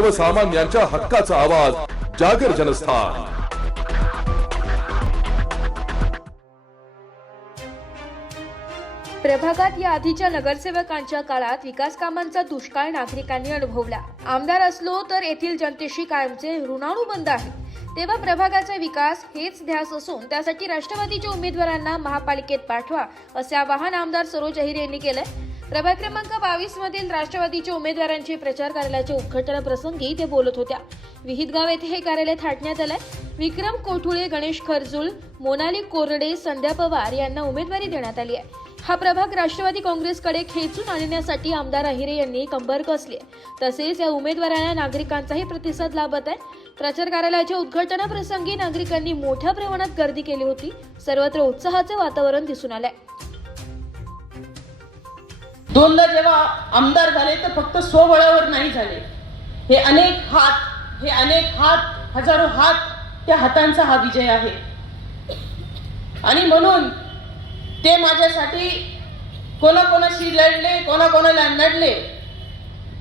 सर्वसामान्यांच्या हक्काचा आवाज जागर जनस्थान. प्रभागात या आधीच्या नगरसेवकांच्या काळात विकास कामांचा दुष्काळ नागरिकांनी अनुभवला. आमदार असलो तर येथील जनतेशी कायमचे ऋणानुबंध आहे तेव्हा प्रभागाचा विकास हेच ध्यास असून त्यासाठी राष्ट्रवादीच्या उमेदवारांना महापालिकेत पाठवा असे आवाहन आमदार सरोज अहिर यांनी केलंय. प्रभाग क्रमांक बावीस मधील राष्ट्रवादीच्या उमेदवारांचे प्रचार कार्यालयाच्या उद्घाटनाप्रसंगी ते बोलत होत्या. विहितगाव येथे हे कार्यालय थाटण्यात आलंय. विक्रम कोठुळे गणेश खरजुळ मोनाली कोरडे संध्या पवार यांना उमेदवारी देण्यात आली आहे. हा प्रभाग राष्ट्रवादी काँग्रेसकडे खेचून आणण्यासाठी आमदार अहिरे यांनी कंबर कसली तसेच या उमेदवारांना नागरिकांचाही प्रतिसाद लाभत आहे. प्रचार कार्यालयाच्या उद्घाटनाप्रसंगी नागरिकांनी मोठ्या प्रमाणात गर्दी केली होती. सर्वत्र उत्साहाचे वातावरण दिसून आलंय. दोनदा जेव्हा आमदार झाले तर फक्त स्वबळावर नाही झाले. हे अनेक हात हे अनेक हात हजारो हात त्या हातांचा हा विजय आहे. आणि म्हणून ते माझ्यासाठी कोणाकोणाशी लढले कोणाकोणाला नडले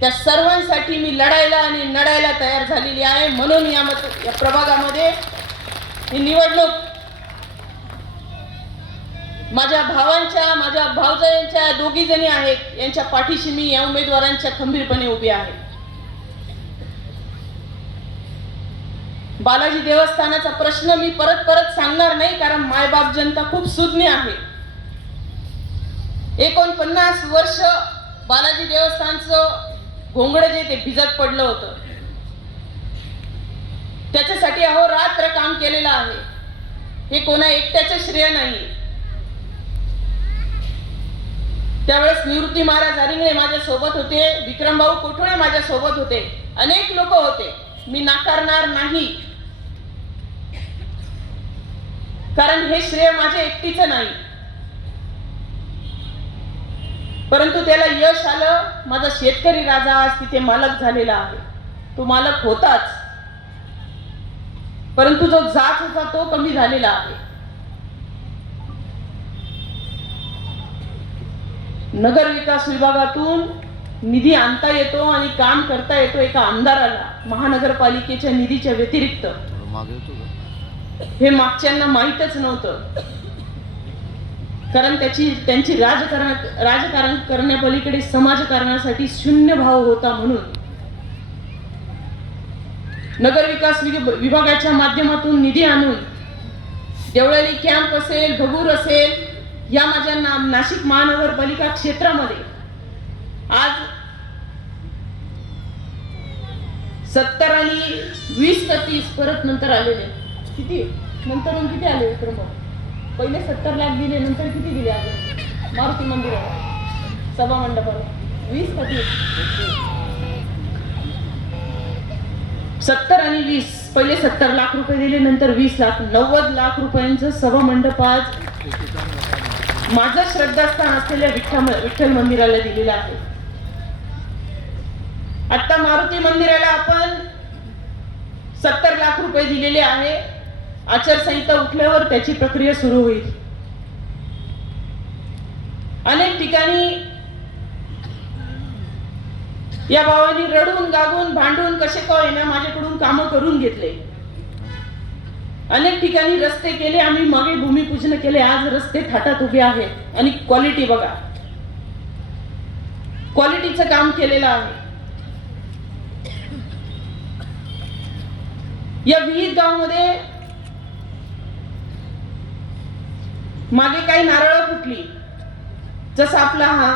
त्या सर्वांसाठी मी लढायला आणि लढायला तयार झालेली आहे. म्हणून या मत या प्रभागामध्ये ही निवडणूक माझ्या भावांच्या माझ्या भावजयांच्या दोघी जणी आहेत यांच्या पाठीशी मी या उमेदवारांच्या खंबीरपणे उभी आहे. बालाजी देवस्थानाचा प्रश्न मी परत परत सांगणार नाही कारण मायबाप जनता खूप सुज्ञ आहे. एकोणपन्नास वर्ष बालाजी देवस्थानचं घोंगडं जे ते भिजत पडलं होतं. त्याच्यासाठी अहो रात्र काम केलेलं आहे. हे कोणा एकट्याचं श्रेय नाही. त्यावेळेस निवृत्ती महाराज हरिंगणे माझ्या सोबत होते. विक्रमभाऊ कोठोळे माझ्या सोबत होते. अनेक लोक होते. मी नाकारणार नाही. कारण हे श्रेय माझ्या एकटीचं नाही. परंतु त्याला यश आलं. माझा शेतकरी राजा आज तिथे मालक झालेला आहे. तो मालक होताच. परंतु जो जात होता तो कमी झालेला आहे. नगर विकास विभागातून निधी आणता येतो आणि काम करता येतो एका आमदाराला महानगरपालिकेच्या निधीच्या व्यतिरिक्त. हे मागच्यांना माहीतच नव्हतं. कारण त्याची त्यांची राजकारण राजकारण करण्यापलीकडे समाजकारणासाठी शून्य भाव होता म्हणून. नगर विकास विभागाच्या माध्यमातून निधी आणून देवळाली कॅम्प असेल भगूर असेल या माझ्या ना नाशिक महानगरपालिका क्षेत्रामध्ये. आज सत्तर आणि वीस का तीस परत नंतर आलेले. किती? नंतर किती आले विक्रम पहिले सत्तर लाख दिले नंतर किती दिले अजून मारुती मंदिराला. सभा मंडपाला. वीस का तीस? सत्तर आणि वीस. पहिले सत्तर लाख रुपये दिले नंतर वीस लाख. नव्वद लाख रुपयांचं सभा मंडप आज माझं श्रद्धास्थान असलेल्या विठ्ठल विठ्ठल मंदिराला दिलेलं आहे. आता मारुती मंदिराला आपण सत्तर लाख रुपये दिलेले आहे. आचारसंहिता उठल्यावर त्याची प्रक्रिया सुरू होईल. अनेक ठिकाणी या भावानी रडून गागून भांडून कसे का होईना माझ्याकडून कामं करून घेतले. अनेक ठिकाणी रस्ते केले आम्ही मागे भूमिपूजन केले आज रस्ते थाटात उभे आहेत आणि क्वालिटी बघा. क्वालिटीचं काम केलेलं आहे. या विहित गावमध्ये मागे काही नारळ फुटली. जसं आपला हा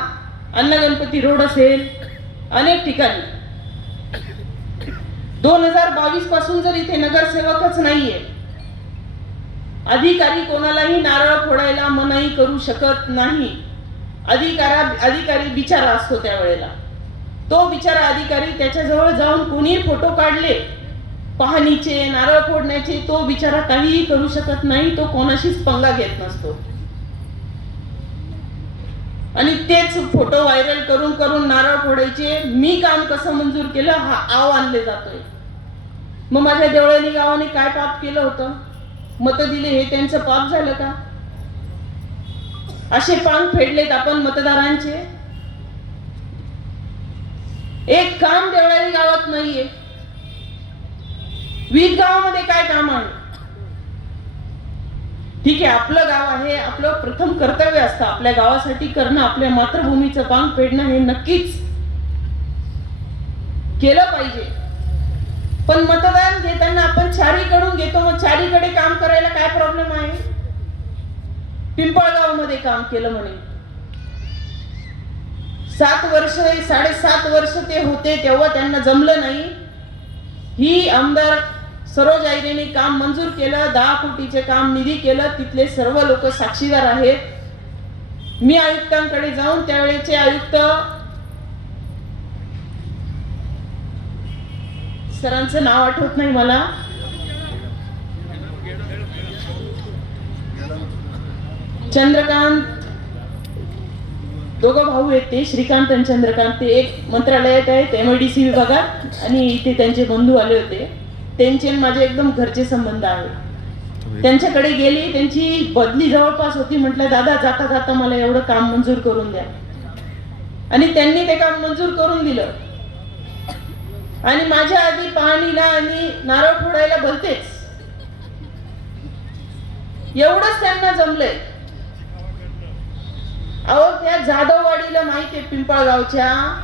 अन्नगणपती रोड असेल अनेक ठिकाणी. दोन हजार बावीसपासून जर इथे नगरसेवकच नाहीये अधिकारी कोणालाही नारळ फोडायला मनाई करू शकत नाही. अधिकारा अधिकारी बिचारा असतो त्यावेळेला तो बिचारा अधिकारी त्याच्याजवळ जाऊन कोणी फोटो काढले? पाहणीचे नारळ फोडण्याचे तो बिचारा काहीही करू शकत नाही तो कोणाशीच पंगा घेत नसतो. आणि तेच फोटो व्हायरल करून करून नारळ फोडायचे. मी काम कसं मंजूर केलं? हा आव आणले जातोय. मग माझ्या देवळाली गावाने काय पाप केलं होतं? मत दिले हे त्यांचं पाप झालं का? असे पांग फेडलेत आपण मतदारांचे? एक काम देवळाली गावात नाहीये. वीज गावामध्ये काय काम आहे? ठीक आहे आपलं गाव आहे आपलं प्रथम कर्तव्य असतं. आपल्या गावासाठी करणं आपल्या मातृभूमीचं पांग फेडणं हे नक्कीच केलं पाहिजे. पण मतदान घेताना आपण चारीकडून घेतो मग चारीकडे काम करायला काय प्रॉब्लेम आहे? पिंपळगावमध्ये काम केलं म्हणे. सात वर्ष साडेसात वर्ष ते होते तेव्हा त्यांना जमलं नाही. ही आमदार सरोज आयरेने काम मंजूर केलं दहा कोटीचे काम निधी केलं तिथले सर्व लोक साक्षीदार आहेत. मी आयुक्तांकडे जाऊन त्यावेळेचे आयुक्त सरांचं नाव आठवत नाही मला. चंद्रकांत दोघं भाऊ आहेत ते श्रीकांत आणि चंद्रकांत. ते एक मंत्रालयात आहेत एमआयडीसी विभागात आणि इथे त्यांचे बंधू आले होते. त्यांचे माझे एकदम घरचे संबंध आहेत. त्यांच्याकडे गेली त्यांची बदली जवळपास होती. म्हटलं दादा जाता जाता मला एवढं काम मंजूर करून द्या. आणि त्यांनी ते काम मंजूर करून दिलं. आणि माझ्या आधी पाहणीला आणि नारळ फोडायला भलतेच. एवढंच त्यांना जमलंय. अहो त्या जाधववाडीला माहिती आहे पिंपळगावच्या.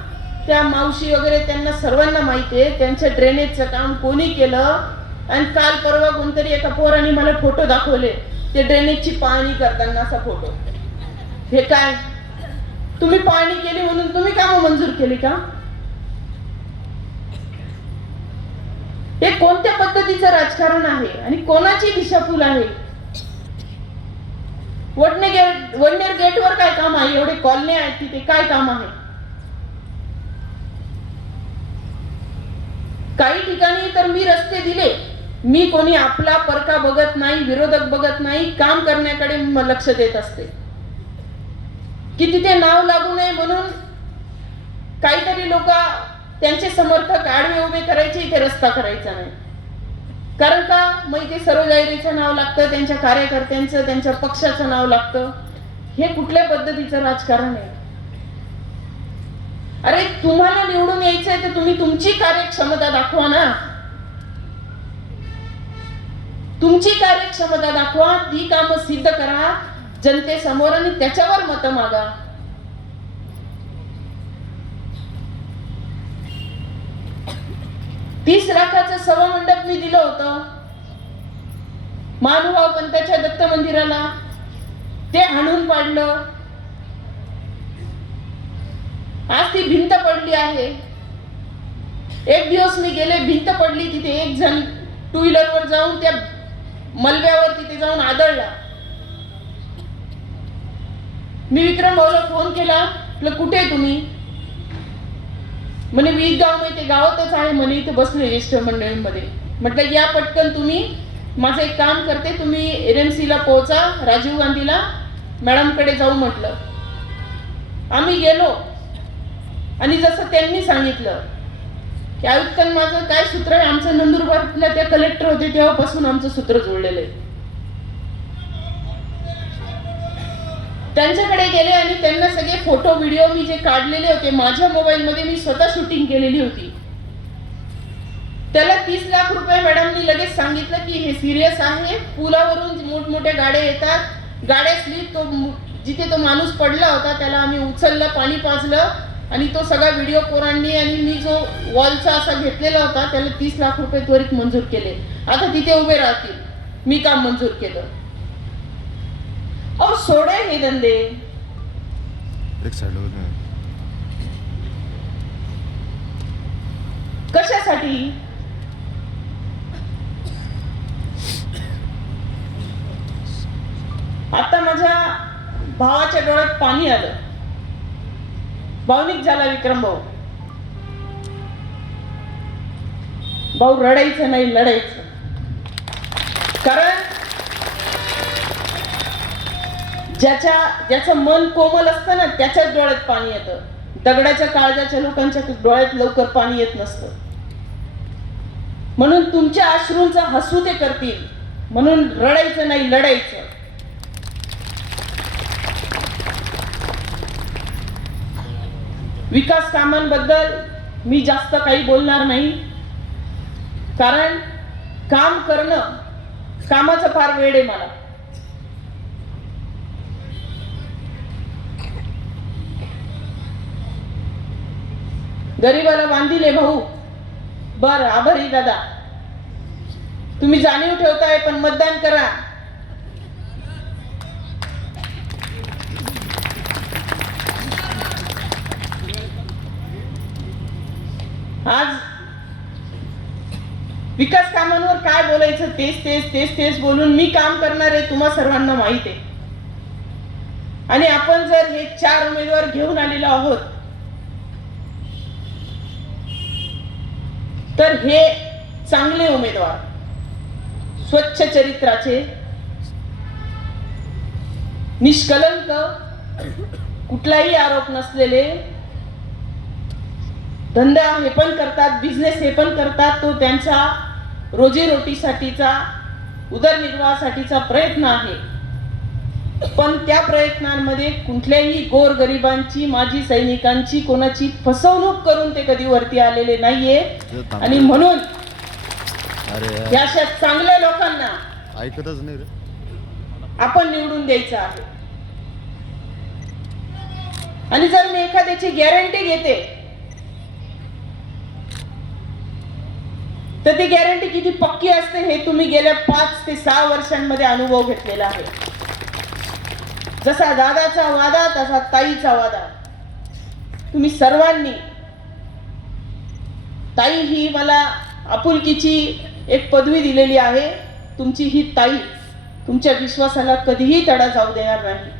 त्या मावशी वगैरे त्यांना सर्वांना माहिती आहे. त्यांच्या ड्रेनेजचं काम कोणी केलं? आणि काल परवा कोणतरी एका पोराने मला फोटो दाखवले. ते ड्रेनेजची पाहणी करताना असा फोटो हे काय? तुम्ही पाहणी केली म्हणून तुम्ही कामं मंजूर केली का? हे कोणत्या पद्धतीचं राजकारण आहे? आणि कोणाची दिशाफूल आहे? वडणे गेट वडनेर गेटवर काय काम आहे? एवढे कॉलने आहेत तिथे काय काम आहे? काही ठिकाणी तर मी रस्ते दिले. मी कोणी आपला परका बघत नाही विरोधक बघत नाही काम करण्याकडे लक्ष देत असते. की तिथे नाव लागू नये म्हणून काहीतरी लोक त्यांचे समर्थक आडवे उभे करायचे इथे रस्ता करायचा नाही. कारण का? मग इथे सरोजाईचं नाव लागतं त्यांच्या कार्यकर्त्यांचं त्यांच्या पक्षाचं नाव लागतं. हे कुठल्या पद्धतीचं राजकारण आहे? अरे तुम्हाला निवडून यायचंय तर तुम्ही तुमची कार्यक्षमता दाखवा ना. तुमची कार्यक्षमता दाखवा ती कामं सिद्ध करा जनतेसमोर आणि त्याच्यावर मतं मागा. तीस लाखाचं सभा मंडप मी दिलं होतं. मानुभाव पंताच्या दत्त मंदिराला. ते हाणून पाडलं. आज ती भिंत पडली आहे. एक दिवस मी गेले भिंत पडली तिथे. एक जण टू व्हीलरवर जाऊन त्या मलब्यावर तिथे जाऊन आदळला. मी विक्रम भाऊला फोन केला कुठे आहे तुम्ही? म्हणे वीज गाव माहिती गावातच आहे म्हणे इथे बसले ज्येष्ठ मंडळींमध्ये. म्हटलं या पटकन तुम्ही माझं एक काम करते तुम्ही एन ला पोहोचा राजीव गांधीला मॅडमकडे जाऊ म्हटलं. आम्ही गेलो. आणि जसं त्यांनी सांगितलं की आयुक्तांनी माझं काय सूत्र आहे? आमचं नंदुरबारला त्या कलेक्टर होते तेव्हापासून आमचं सूत्र जुळलेलं आहे. त्यांच्याकडे गेले आणि त्यांना सगळे फोटो व्हिडिओ मी जे काढलेले होते माझ्या मोबाईलमध्ये मी स्वतः शूटिंग केलेली होती. त्याला तीस लाख रुपये मॅडमनी लगेच सांगितलं की हे सिरियस आहे पुलावरून मोठमोठ्या गाड्या येतात गाड्या स्लीप तो जिथे तो माणूस पडला होता त्याला आम्ही उचललं पाणी पाजलं आणि तो सगळा व्हिडिओ पोरांनी आणि मी जो वॉलचा असा घेतलेला होता त्याला तीस लाख रुपये त्वरित मंजूर केले. आता तिथे उभे राहतील. मी काम मंजूर केलं. अहो सोडे हे धंदे एक साइड कशासाठी? आता माझ्या भावाच्या डोळ्यात पाणी आलं. भावनिक झाला विक्रम भाऊ. भाऊ रडायचं नाही लढायचं. कारण ज्याच्या ज्याचं मन कोमल असतं ना त्याच्याच डोळ्यात पाणी येतं. दगडाच्या काळजाच्या लोकांच्या डोळ्यात लवकर पाणी येत नसतं. म्हणून तुमच्या अश्रूंचा हसू ते करतील. म्हणून रडायचं नाही लढायचं. विकास कामांबद्दल मी जास्त काही बोलणार नाही. कारण काम करणं कामाचं फार वेळ आहे मला. गरीबाला बांधिले भाऊ. बर आभारी दादा. तुम्ही जाणीव ठेवताय पण मतदान करा. आज विकास कामांवर काय बोलायचं तेच तेच तेच तेच बोलून मी काम करणार आहे तुम्हा सर्वांना माहीत आहे. आणि आपण जर हे चार उमेदवार घेऊन आलेलो आहोत तर हे चांगले उमेदवार स्वच्छ चरित्राचे निष्कलंक कुठलाही आरोप नसलेले धंदा हे पण करतात बिझनेस हे पण करतात तो त्यांचा रोजीरोटीसाठीचा उदरनिर्वाहासाठीचा प्रयत्न आहे. पण त्या प्रयत्नांमध्ये कुठल्याही गोरगरिबांची माजी सैनिकांची कोणाची फसवणूक करून ते कधी वरती आलेले नाहीये. आणि म्हणून अशा चांगल्या लोकांना ऐकतच नाही रे. आपण निवडून द्यायचं आहे. आणि जर मी एखाद्याची गॅरंटी घेते तर ती गॅरंटी किती पक्की असते हे तुम्ही गेल्या पाच ते सहा वर्षांमध्ये अनुभव घेतलेला आहे. जसा दादाचा वादा तसा ताईचा वादा. तुम्ही सर्वांनी ताई ही मला आपुलकीची एक पदवी दिलेली आहे. तुमची ही ताई तुमच्या विश्वासाला कधीही तडा जाऊ देणार नाही.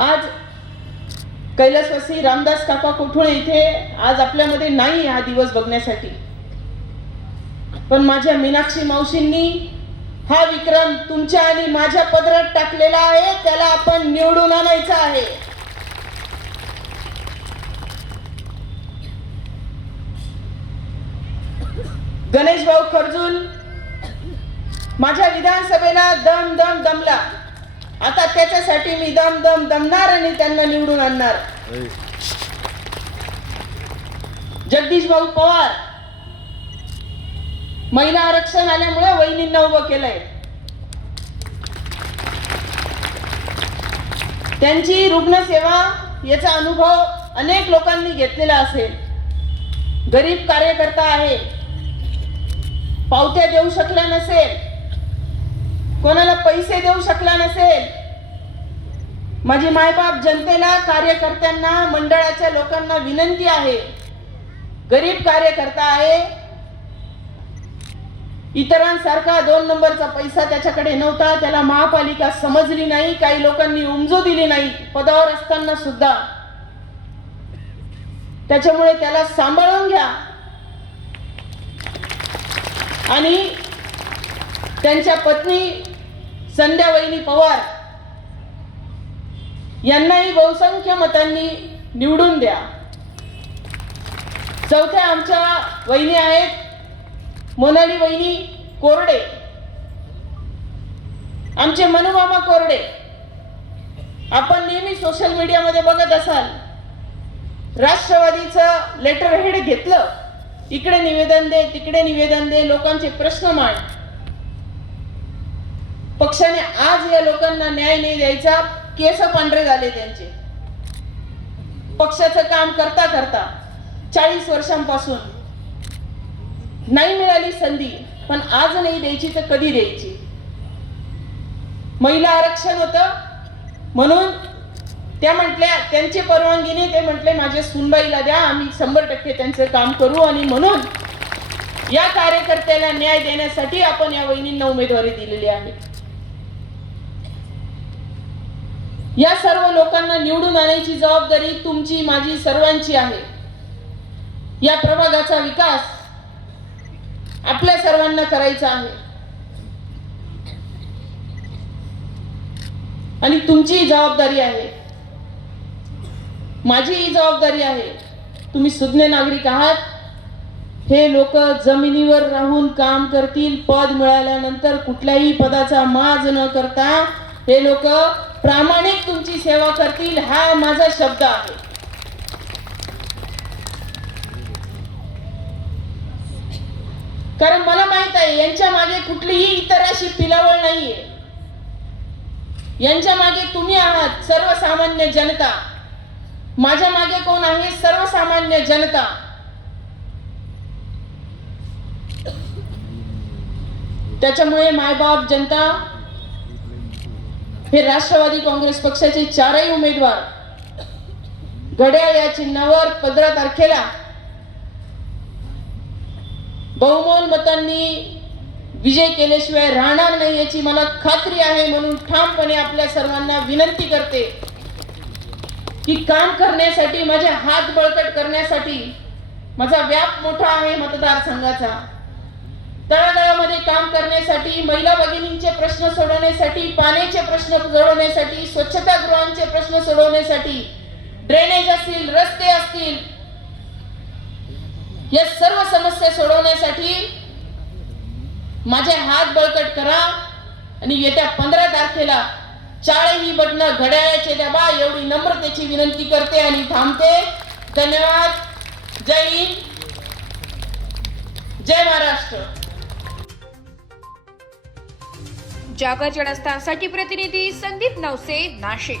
आज कैलासवासी रामदास काका कोठोळे इथे आज आपल्यामध्ये नाही हा दिवस बघण्यासाठी. पण माझ्या मीनाक्षी मावशींनी हा विक्रम तुमच्या आणि माझ्या पदरात टाकलेला आहे त्याला आपण निवडून आणायचा आहे. गणेश भाऊ खर्जूल माझ्या विधानसभेला दम दम दमला. आता त्याच्यासाठी मी दम दम दमणार आणि त्यांना निवडून आणणार. जगदीश भाऊ पवार महिला आरक्षण आल्यामुळे वहिनींना उभं केलंय. त्यांची रुग्णसेवा याचा अनुभव अनेक लोकांनी घेतलेला असेल. गरीब कार्यकर्ता आहे. पावत्या देऊ शकला नसेल. कोणाला पैसे देऊ शकला नसेल. माझी मायबाप जनतेला कार्यकर्त्यांना मंडळाच्या लोकांना विनंती आहे. गरीब कार्यकर्ता आहे इतरांसारखा दोन नंबरचा पैसा त्याच्याकडे नव्हता त्याला महापालिका समजली नाही काही लोकांनी उमजू दिली नाही पदावर असताना सुद्धा. त्याच्यामुळे त्याला सांभाळून घ्या. आणि त्यांच्या पत्नी संध्यावहिनी पवार यांनाही बहुसंख्य मतांनी निवडून द्या. चौथ्या आमच्या वहिनी आहेत मोनाली वहिनी कोरडे. आमचे मनुमामा कोरडे. आपण नेहमी सोशल मीडियामध्ये बघत असाल. राष्ट्रवादीचं लेटर हेड घेतलं. इकडे निवेदन दे तिकडे निवेदन दे लोकांचे प्रश्न मांड. पक्षाने आज या लोकांना न्याय नाही द्यायचा केस पांढरे झाले त्यांचे. पक्षाचं काम करता करता चाळीस वर्षांपासून नाही मिळाली संधी पण आज नाही द्यायची तर कधी द्यायची? महिला आरक्षण होतं. म्हणून त्या म्हटल्या त्यांची परवानगीने ते म्हटले माझ्या सुनबाईला द्या आम्ही शंभर टक्के त्यांचं काम करू. आणि म्हणून या कार्यकर्त्याला न्याय देण्यासाठी आपण या वहिनींना उमेदवारी दिलेली आहे. या सर्व लोकांना निवडून आणायची जबाबदारी तुमची माझी सर्वांची आहे. या प्रभागाचा विकास आपल्या सर्वांना करायचा आहे. आणि तुमची जबाबदारी आहे. माझी ही जबाबदारी आहे. तुम्ही सुज्ञ नागरिक आहात. हे लोक जमिनीवर राहून काम करतील पद मिळाल्यानंतर कुठल्याही पदाचा माज न करता हे लोक प्रामाणिक तुमची सेवा करतील हा माझा शब्द आहे. कारण मला माहीत आहे यांच्या मागे कुठलीही इतर अशी पिलावळ नाहीये. यांच्या मागे तुम्ही आहात सर्वसामान्य जनता. माझ्या मागे कोण आहे सर्वसामान्य जनता. त्याच्यामुळे मायबाप जनता हे राष्ट्रवादी काँग्रेस पक्षाचे चारही उमेदवार घड्याळ या चिन्हावर पंधरा तारखेला बहुमोल मतांनी विजय केल्याशिवाय राहणार नाही याची मला खात्री आहे म्हणून ठामपणे आपल्या सर्वांना विनंती करते की काम करण्यासाठी माझे हात बळकट करण्यासाठी माझा व्याप मोठा आहे मतदारसंघाचा. तळागाळामध्ये काम करण्यासाठी महिला भगिनींचे प्रश्न सोडवण्यासाठी पाण्याचे प्रश्न सोडवण्यासाठी स्वच्छतागृहांचे प्रश्न सोडवण्यासाठी ड्रेनेज असतील रस्ते असतील या सर्व समस्या सोडवण्यासाठी माझे हात बळकट करा आणि येत्या पंधरा तारखेला चाळही बटणं घड्याळ्याचे डबा एवढी नम्रतेची विनंती करते आणि थांबते. धन्यवाद. जय हिंद. जय महाराष्ट्र. जागर प्रतिनिधी संदीप नवसे नाशिक.